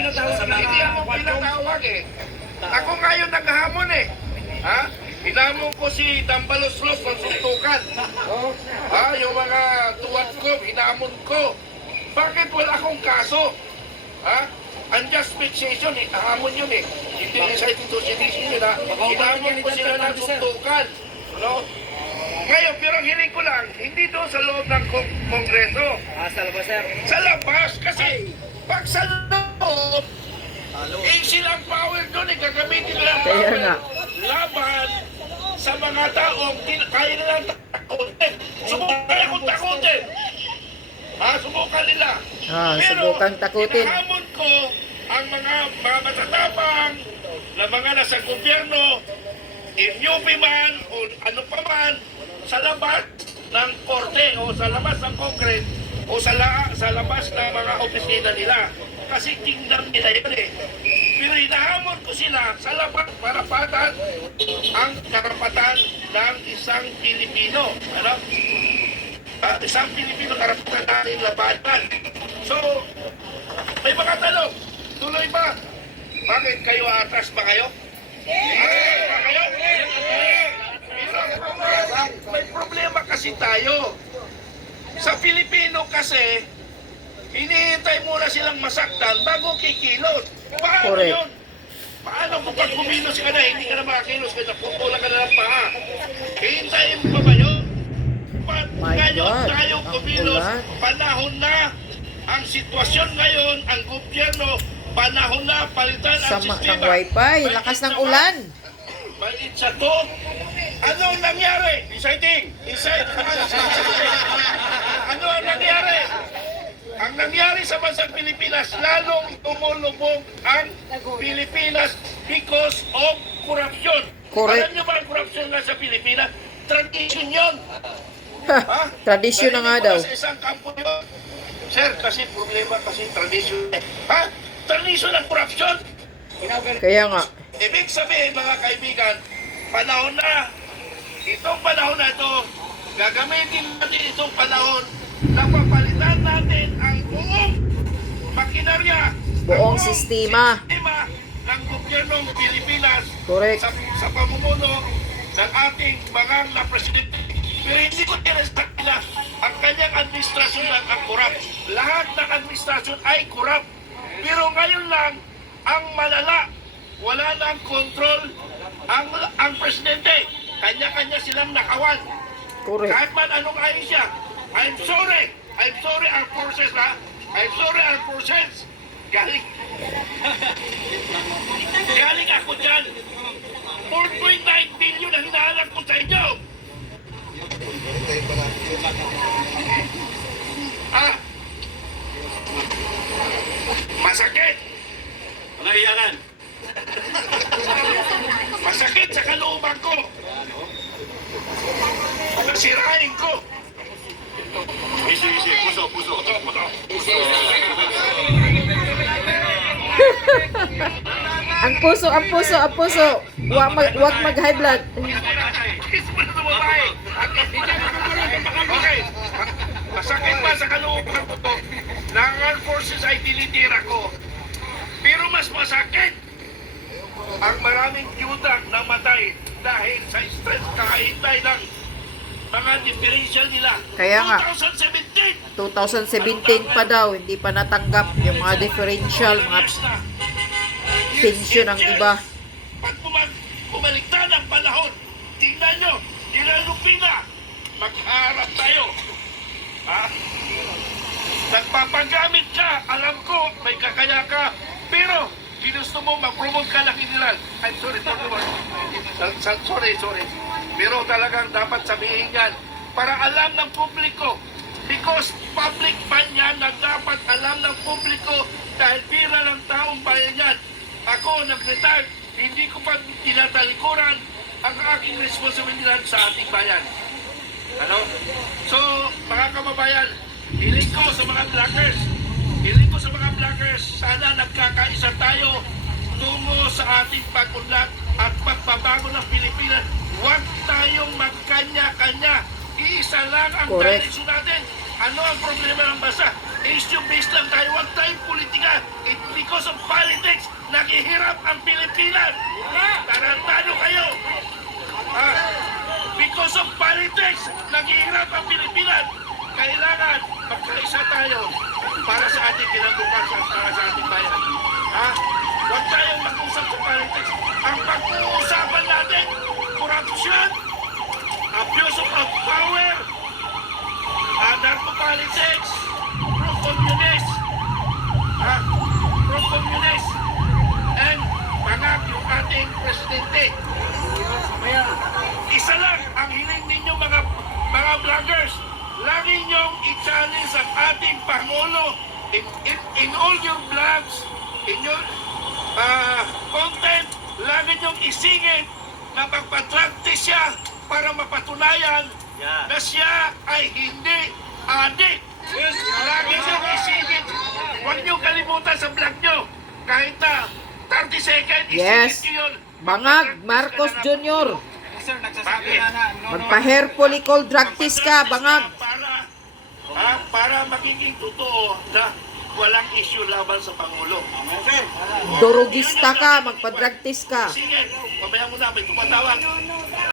pinatawag sa mga Hindi ako pinatawag eh. Ako ngayon naghahamon eh. Ha? Hinamon ko si Dambalos-Los ng suntukan. Yung mga tuwad ko, hinamon ko. Bakit wala akong kaso? Ha? Unjust fixation, hamon yun eh. Hindi recited to sedition yun ha. Hinamon ko sila ng suntukan. Ano? Ngayon, pero ang hiling ko lang, hindi doon sa loob ng Kongreso. Sa labas, sir. Sa labas, kasi pag sa loob, silang power doon, gagamitin nila Kaya power nga. laban sa mga taong kaya nilang takutin. Subukan akong takutin. Subukan nila. Subukang takutin. Pero hinahamon ko ang mga matatapang na mga nasa gobyerno, if UP man o ano pa man, sa labas ng korte o sa labas ng Congress o sa labas ng mga opisina nila. Kasi kingdom nila yun eh. Pero hinahamon ko sila sa labas para patan ang karapatan ng isang Pilipino. Ano? Isang Pilipino karapatan natin labanan. So, may mga tanong. Tuloy ba? Bakit kayo atras ba kayo? Atras ba kayo? May problema kasi tayo. Sa Pilipino kasi, hinihintay muna silang masaktan bago kikilos. Paano Correct. yun? Paano kung pag kumilos ka na, hindi ka na makakilos, kaya pupula ka na ng paa? Hihintayin mo pa ba yun? My Ngayon God, tayo ang kumilos, ulan. panahon na ang sitwasyon ngayon, ang gobyerno, panahon na palitan ang Sama ng sistema. wifi, lakas ng ulan. Maliit sa to. Anong nangyari? Inciting. Ano ang nangyari? Ang nangyari sa bansang Pilipinas, lalong tumulubog ang Pilipinas because of corruption. Correct. Alam niyo ba ang corruption nga sa Pilipinas? Tradition yun. Tradisyon na nga daw. Sa isang kampo yun. Sir, kasi problema kasi tradition. Tradition ng corruption. Kaya nga. Ibig sabihin mga kaibigan, panahon na, itong panahon na ito, gagamitin natin itong panahon na papalitan natin ang buong makinarya, Buong ang sistema. ng gobyernong Pilipinas Correct. sa pamumuno ng ating mga na presidente. Pero hindi ko tinasak nila ang kanyang administrasyon lang ang korap. Lahat ng administrasyon ay korap. Pero ngayon lang, ang malala, wala nang control ang presidente. Kanya-kanya silang nakawan. Correct. Kahit man anong ayos siya. I'm sorry our forces ha. I'm sorry our forces. Galing. Galing ako dyan. 4.9 billion ang hinahanap ko sa inyo. Masakit. Nahiyakan. Masakit sa kalooban ko. Sirain ko. Isi, puso. Ang puso. Wag mag-high blood. Okay. Masakit pa sa kalooban ko na ang armed forces ay tinitira ko. Pero mas masakit ang maraming yudak na matay dahil sa stress kakahintay ng mga differential nila. Kaya nga. 2017! 2017 pa daw, hindi pa natanggap yung mga differential, mga pensyon ng iba. Pag bumaliktad ang panahon, tingnan nyo, nilalupi na, magharap tayo. Nagpapagamit ka, alam ko, may kakaya ka, pero ginusto mo mag-promote ka ng inilan. I'm sorry for the word. Sorry. Pero talagang dapat sabihin yan para alam ng publiko. Because public man yan na dapat alam ng publiko dahil pira ng taong bayan yan. Ako nag-retire, hindi ko pa tinatalikuran ang aking responsibilidad sa ating bayan. Ano? So, mga kababayan, hiling ko sa mga vloggers, sana nagkakaisa tayo tungo sa ating pag-unlad at pagbabago ng Pilipinas. Huwag tayong magkanya-kanya. Iisa lang ang Correct. direction natin. Ano ang problema ng bansa? Issue-based lang tayo. Huwag tayong politika. Because of politics, naghihirap ang Pilipinas. Tarantado kayo. Because of politics, naghihirap ang Pilipinas. Kailangan magkaisa tayo para sa ating kinabukasan, para sa ating bayan. Huwag tayong mag-usap sa politics. Ang pag-uusapan natin, corruption, abuse of power, narco-politics, pro-communist, and pangak yung ating presidente. Isa lang ang hiling ninyo mga vloggers. Lagi niyong i-challenge ang ating Pangulo in all your vlogs, in your content. Lagi niyong isingit na magpa-practice siya para mapatunayan na siya ay hindi adik. Lagi niyong isingit. Huwag niyong kalimutan sa vlog niyo. Kahit na 30 seconds, Yes. isingit niyo yun. Bangag, Marcos Jr. Sir, nagsasabi na na. Magpa-hair follicle drug test ka, bangag. Para magiging totoo na walang issue laban sa Pangulo. Sir. Durugista ka, magpa-drug test ka. Sige, pabayaan mo na, may tumatawag.